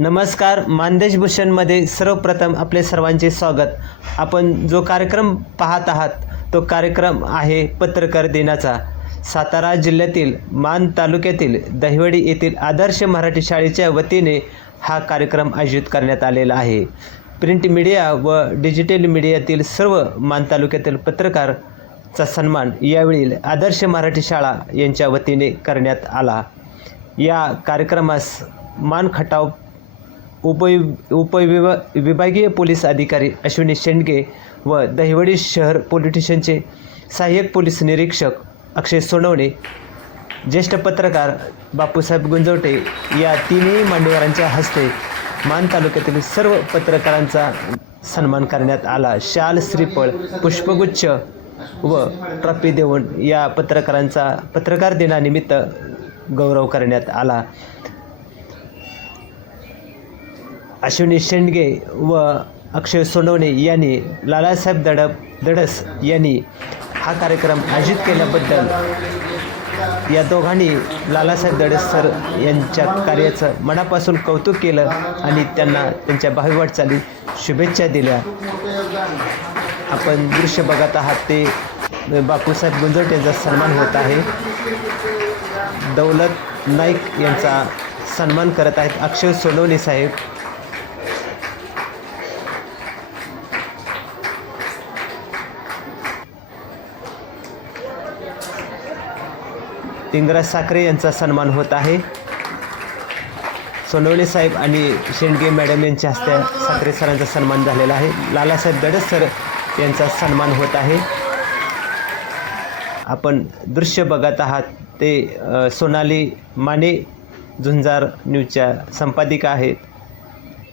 नमस्कार मानदेश भूषणमध्ये सर्वप्रथम आपले सर्वांचे स्वागत. आपण जो कार्यक्रम पाहत आहात तो कार्यक्रम आहे पत्रकार दिनाचा. सातारा जिल्ह्यातील मान तालुक्यातील दहिवडी येथील आदर्श मराठी शाळेच्या वतीने हा कार्यक्रम आयोजित करण्यात आलेला आहे. प्रिंट मीडिया व डिजिटल मीडियातील सर्व मान तालुक्यातील पत्रकारचा सन्मान यावेळी आदर्श मराठी शाळा यांच्या वतीने करण्यात आला. या कार्यक्रमास मान खटाव उपवि उपविभा विभागीय पोलीस अधिकारी अश्विनी शेंडगे व दहिवडी शहर पोलीस स्टेशनचे सहाय्यक पोलीस निरीक्षक अक्षय सोनवणे ज्येष्ठ पत्रकार बापूसाहेब गुंजवटे या तिन्ही मान्यवरांच्या हस्ते मान तालुक्यातील सर्व पत्रकारांचा सन्मान करण्यात आला. शाल श्रीफळ पुष्पगुच्छ व ट्रॉफी देऊन या पत्रकारांचा पत्रकार दिनानिमित्त गौरव करण्यात आला. अश्विनी शेंडगे व अक्षय सोनवणे यांनी लालासाहेब दडप दडस यांनी हा कार्यक्रम आयोजित केल्याबद्दल या दोघांनी लालासाहेब दडस सर यांच्या कार्याचं मनापासून कौतुक केलं आणि त्यांना त्यांच्या भावी वाटचाली शुभेच्छा दिल्या. आपण दृश्य बघत आहात ते बापूसाहेब गुंजट यांचा सन्मान होत आहे. दौलत नाईक यांचा सन्मान करत आहेत अक्षय सोनवणे साहेब. इंग्रज साखरे यांचा सन्मान होत आहे. सोनवले साहेब आणि शेंडगे मॅडम यांच्या हस्ते साखरे सरांचा सन्मान झालेला आहे. लालासाहेब दडस सर यांचा सन्मान होत आहे. आपण दृश्य बघत आहात. ते सोनाली माने झुंजार न्यूजच्या संपादिका आहेत.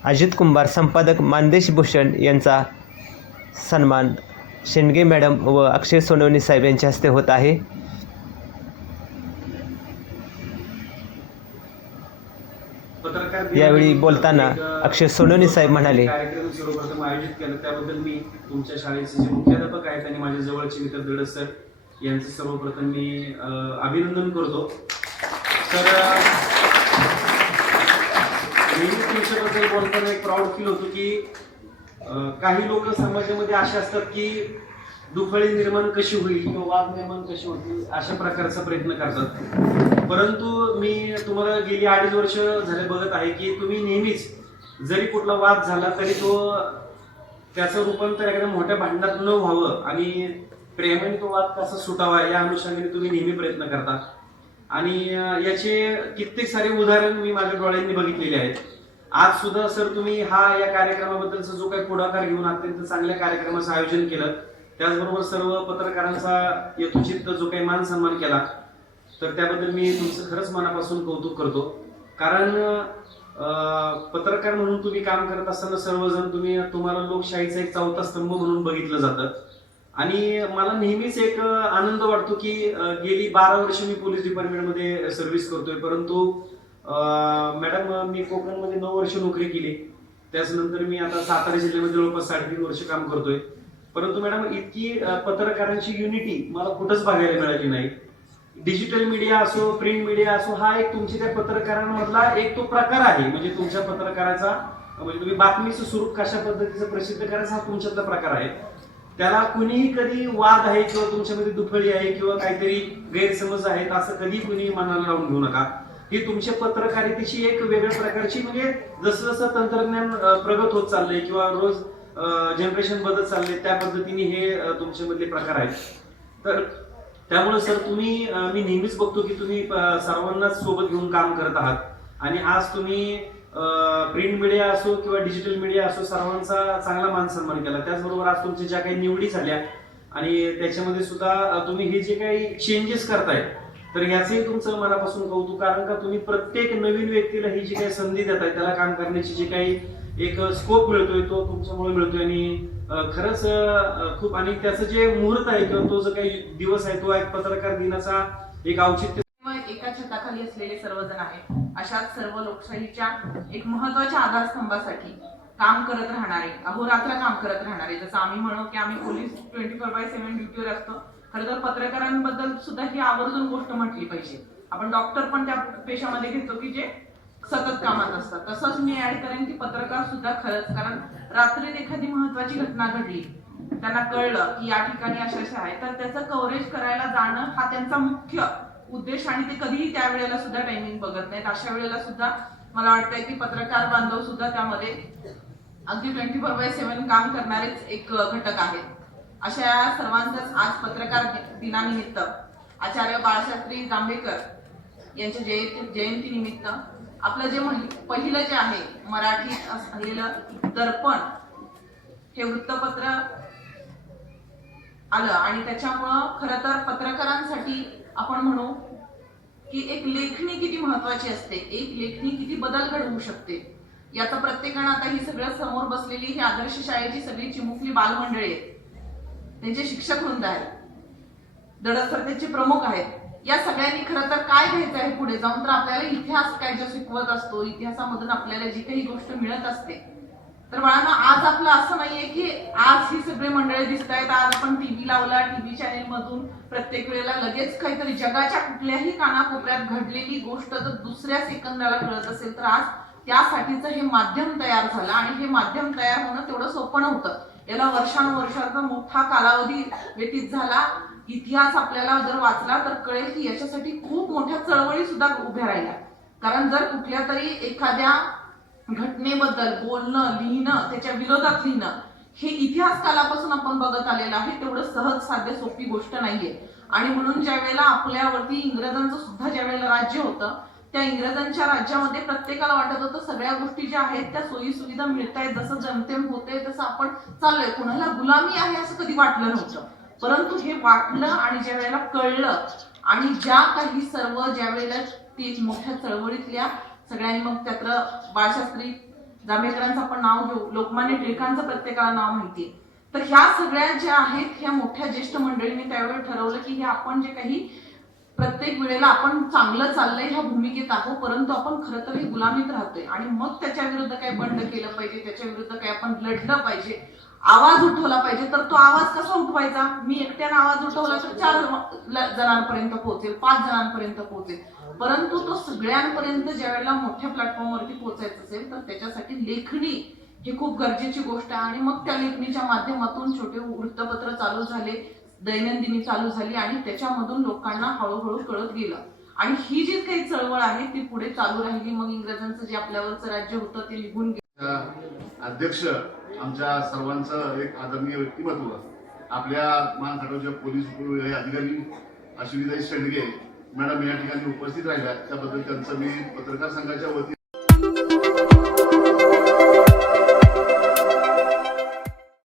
अजित कुंभार संपादक मानदेश भूषण यांचा सन्मान शेंडगे मॅडम व अक्षय सोनवणी साहेब यांच्या हस्ते होत आहे. यावेळी बोलताना अक्षय सोनवणे साहेब म्हणाले कार्यक्रम सर्वप्रथम आयोजित केला त्याबद्दल मी तुमच्या शाळेचे जे मुख्याध्यापक आहेत आणि माझे जवळचे मित्र दडत सर यांचे सर्वप्रथम मी अभिनंदन करतो. तर नेहमी तुमच्याबद्दल बोलताना एक प्राऊड फील होतो की काही लोक समाजामध्ये असे असतात की दुफळी निर्माण कशी होईल किंवा वाद निर्माण कशी होतील अशा प्रकारचा प्रयत्न करतात. परंतु मी तुम्हाला गेली अडीच वर्ष झाले बघत आहे की तुम्ही नेहमीच जरी कुठला वाद झाला तरी तो त्याचं रूपांतर एखाद्या मोठ्या भांडणात न व्हावं आणि प्रेमाने तो वाद कसा सुटावा या अनुषंगाने तुम्ही नेहमी प्रयत्न करता. आणि याचे कित्येक सारे उदाहरण मी माझ्या डोळ्यांनी बघितलेले आहेत. आज सुद्धा सर तुम्ही हा या कार्यक्रमाबद्दलचा जो काही पुढाकार घेऊन अत्यंत चांगल्या कार्यक्रमाचं आयोजन केलं त्याचबरोबर सर्व पत्रकारांचा यथोचित जो काही मान सन्मान केला तर त्याबद्दल मी तुमचं खरंच मनापासून कौतुक करतो. कारण पत्रकार म्हणून तुम्ही काम करत असताना सर्वजण तुम्ही तुम्हाला लोकशाहीचा एक चौथा स्तंभ म्हणून बघितलं जातं. आणि मला नेहमीच एक आनंद वाटतो की गेली बारा वर्ष मी पोलीस डिपार्टमेंटमध्ये सर्व्हिस करतोय. परंतु मॅडम मी कोकणमध्ये नऊ वर्ष नोकरी केली. त्याच्यानंतर मी आता सातारा जिल्ह्यामध्ये जवळपास साडेतीन वर्ष काम करतोय. परंतु मॅडम इतकी पत्रकारांची युनिटी मला कुठंच बघायला मिळाली नाही. डिजिटल मीडिया असो प्रिंट मीडिया असो हा एक तुमच्या त्या पत्रकारांमधला एक तो प्रकार आहे. म्हणजे तुमच्या पत्रकाराचा म्हणजे तुम्ही बातमीचं स्वरूप कशा पद्धतीचं प्रसिद्ध करायचा हा तुमच्यातला प्रकार आहे. त्याला कुणीही कधी वाद आहे किंवा तुमच्यामध्ये दुफळी आहे किंवा काहीतरी गैरसमज आहेत असं कधी कुणी मनाला लावून घेऊ नका. ही तुमच्या पत्रकारितेची एक वेगळ्या प्रकारची म्हणजे जसं जसं तंत्रज्ञान प्रगत होत चाललंय किंवा रोज जनरेशन बदलत चालले त्या पद्धतीने हे तुमच्यामधले प्रकार आहेत. तर त्यामुळे सर तुम्ही मी नेहमीच बघतो की तुम्ही सर्वांनाच सोबत घेऊन काम करत आहात. आणि आज तुम्ही प्रिंट मीडिया असो किंवा डिजिटल मीडिया असो सर्वांचा चांगला मान सन्मान केला. त्याचबरोबर आज तुमच्या ज्या काही निवडी झाल्या आणि त्याच्यामध्ये सुद्धा तुम्ही हे जे काही चेंजेस करताय तर याचंही तुमचं मनापासून कौतुक. कारण का तुम्ही प्रत्येक नवीन व्यक्तीला ही जी काही संधी देताय त्याला काम करण्याची जी काही एक स्कोप मिळतोय तो तुमच्यामुळे मिळतोय. आणि खरंच खूप आणि त्याचं जे मुहूर्त आहे किंवा तो जो काही दिवस आहे तो एक पत्रकार दिनाचा एक औचित्य एका छताखाली असलेले सर्वजण आहेत. अशाच सर्व लोकशाहीच्या एक महत्त्वाच्या आधारस्तंभासाठी काम करत राहणारे अहोरात्र काम करत राहणारे. जसं आम्ही म्हणू की आम्ही police twenty four by seven ड्युटीवर असतो. खरं तर पत्रकारांबद्दल सुद्धा ही आवर्जून गोष्ट म्हटली पाहिजे. आपण डॉक्टर पण त्या पेशामध्ये घेतो की जे सतत कामात असतात. तसंच मी ऍड करेन की पत्रकार सुद्धा खरंच कारण रात्रीत एखादी महत्वाची घटना घडली त्यांना कळलं की या ठिकाणी अशा अशा आहे तर त्याचं कव्हरेज करायला जाणं हा त्यांचा मुख्य उद्देश आणि ते कधीही त्यावेळेला सुद्धा टायमिंग बघत नाहीत. अशा वेळेला सुद्धा मला वाटतंय की पत्रकार बांधव सुद्धा त्यामध्ये अगदी ट्वेंटी फोर बाय सेव्हन काम करणारेच एक घटक आहेत. अशा सर्वांचंच आज पत्रकार दिनानिमित्त आचार्य बाळशास्त्री जांभेकर यांच्या जयंती जयंती निमित्त आपलं जे पहिलं जे आहे मराठीत असलेलं दर्पण हे वृत्तपत्र आलं. आणि त्याच्यामुळं खरं तर पत्रकारांसाठी आपण म्हणू की एक लेखणी किती महत्वाची असते. एक लेखणी किती बदल घडवू शकते. याचं प्रत्येकानं आता ही सगळं समोर बसलेली ही आदर्श शाळेची सगळी चिमुकली बालमंडळी आहेत. त्यांचे शिक्षक वृंद आहेत. दडत त्यांचे प्रमुख आहेत. या सगळ्यांनी खरं तर काय घ्यायचं आहे पुढे जाऊन? तर आपल्याला इतिहास काय जो शिकवत असतो इतिहासामधून आपल्याला जी काही गोष्ट मिळत असते. तर बाळांनो आज आपलं असं नाहीये की आज ही सगळे मंडळी दिसत आहेत आज आपण टीव्ही लावला टीव्ही चॅनेल मधून प्रत्येक वेळेला लगेच काहीतरी जगाच्या कुठल्याही कानाकोपऱ्यात घडलेली गोष्ट जर दुसऱ्या सेकंदाला कळत असेल तर आज त्यासाठीचं हे माध्यम तयार झालं. आणि हे माध्यम तयार होणं तेवढं सोपं नव्हतं. याला वर्षानुवर्षाचा मोठा कालावधी व्यतीत झाला. इतिहास आपल्याला जर वाचला तर कळेल की याच्यासाठी खूप मोठ्या चळवळी सुद्धा उभ्या राहिल्या. कारण जर कुठल्या तरी एखाद्या घटनेबद्दल बोलणं लिहिणं त्याच्या विरोधात लिहिणं हे इतिहास कालापासून आपण बघत आलेलं आहे तेवढं सहज साध्य सोपी गोष्ट नाहीये. आणि म्हणून ज्या वेळेला आपल्यावरती इंग्रजांचं सुद्धा ज्या वेळेला राज्य होतं त्या इंग्रजांच्या राज्यामध्ये प्रत्येकाला वाटत होतं सगळ्या गोष्टी ज्या आहेत त्या सोयी सुविधा मिळत आहेत जसं जमतेम होते तसं आपण चाललोय. कुणाला गुलामी आहे असं कधी वाटलं नव्हतं. परंतु हे वाटलं आणि ज्या वेळेला कळलं आणि ज्या काही सर्व ज्या वेळेला ती मोठ्या चळवळीतल्या सगळ्यांनी मग त्यातलं बाळशास्त्री जांभेकरांचं आपण नाव घेऊ लोकमान्य टिळकांचं प्रत्येकाला नाव माहिती तर ह्या सगळ्या ज्या आहेत ह्या मोठ्या ज्येष्ठ मंडळींनी त्यावेळी ठरवलं की हे आपण जे काही प्रत्येक वेळेला आपण चांगलं चाललंय ह्या भूमिकेत आहोत परंतु आपण खरं तर हे गुलामीत राहतोय. आणि मग त्याच्या विरुद्ध काय बंड केलं पाहिजे त्याच्या विरुद्ध काय आपण लढलं पाहिजे आवाज उठवला पाहिजे तर तो आवाज कसा उठवायचा? मी एकट्यानं आवाज उठवला तर चार जणांपर्यंत पोहोचेल पाच जणांपर्यंत पोहोचेल. परंतु तो सगळ्यांपर्यंत ज्या वेळेला मोठ्या प्लॅटफॉर्मवरती पोहोचायचं असेल तर त्याच्यासाठी लेखणी ही खूप गरजेची गोष्ट आहे. आणि मग त्या लेखणीच्या माध्यमातून छोटे वृत्तपत्र चालू झाले दैनंदिनी चालू झाली आणि त्याच्यामधून लोकांना हळूहळू कळत गेलं. आणि ही जी काही चळवळ आहे ती पुढे चालू राहिली. मग इंग्रजांचं जे आपल्यावरचं राज्य होतं ते निघून गेलं. अध्यक्ष आमच्या सर्वांचं एक आदरणीय व्यक्तिमत्व आपल्या मानसाठवच्या पोलीस अधिकारी अश्विनीताई शेंडगे मॅडम या ठिकाणी उपस्थित राहिल्या. त्याबद्दल त्यांचं मी पत्रकार संघाच्या वतीने